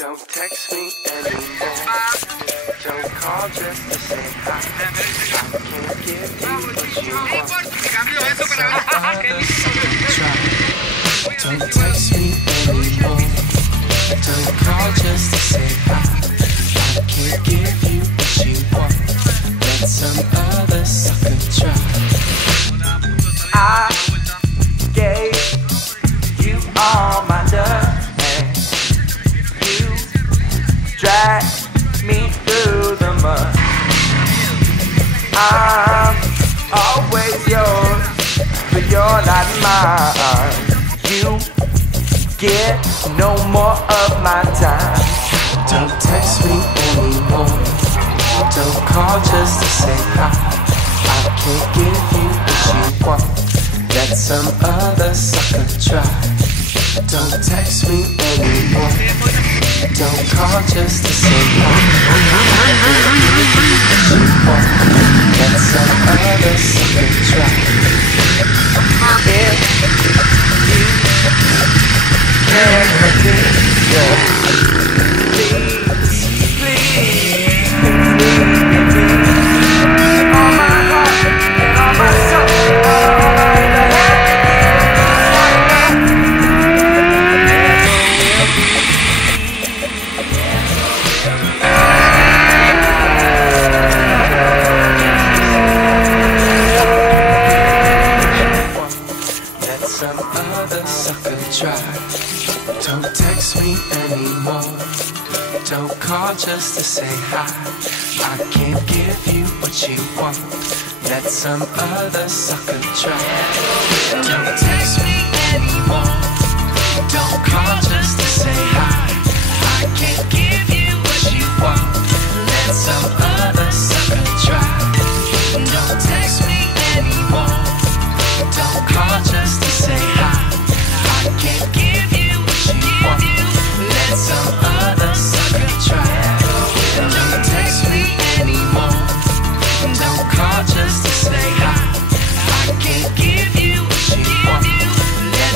Don't text me anymore. Don't call just to say hi. I can't give you what you want. Don't text me anymore. Don't call just to say hi. I can't give you what you want. Let some other sucker try. I gave you all my love. Drag me through the mud. I'm always yours, but you're not mine. You get no more of my time. Don't text me anymore. Don't call just to say hi. I can't give you what you want. Let some other sucker try. Don't text me anymore. Don't call just to say hi. Let some other sucker try. If you can't continue, please, please, all my heart and all my soul. Some other sucker try. Don't text me anymore. Don't call just to say hi. I can't give you what you want. Let some other sucker try. Don't text me anymore. Don't call just to say hi.